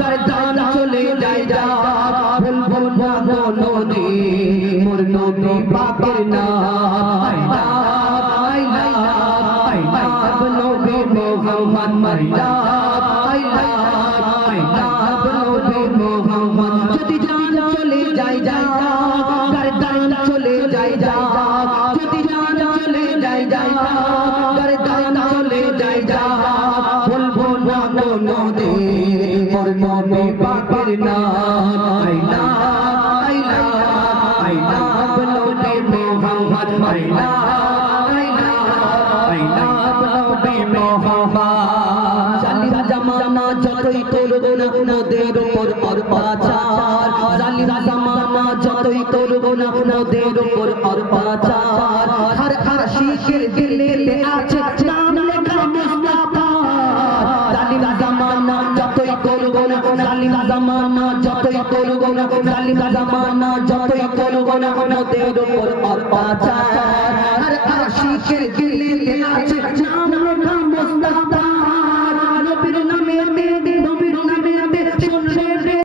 গর্দান চলে যাই যা বলবো না কোনদিন মোর নবী পাকের নাম নবী মোহাম্মদ মাইলা নবী মোহাম্মদ যদি জান চলে যাই যা গর্দান চলে যাই যা যদি জান চলে যাই যা গর্দান চলে যাই যা বলবো না কোনদিন মোর নবী পাকের নাম নবী মোহাম্মদ মাইলা জালিম জামানা যতই করবো না নদের উপর অত্যাচার জালিম জামানা যতই করবো না নদের উপর অত্যাচার হর আশিকের দিলে আছে নাম লেখা মুস্তাফা জালিম জামানা যতই করবো না জালিম জামানা যতই করবো না জালিম জামানা যতই করবো না নদের উপর অত্যাচার হর আশিকের দিলে আছে নাম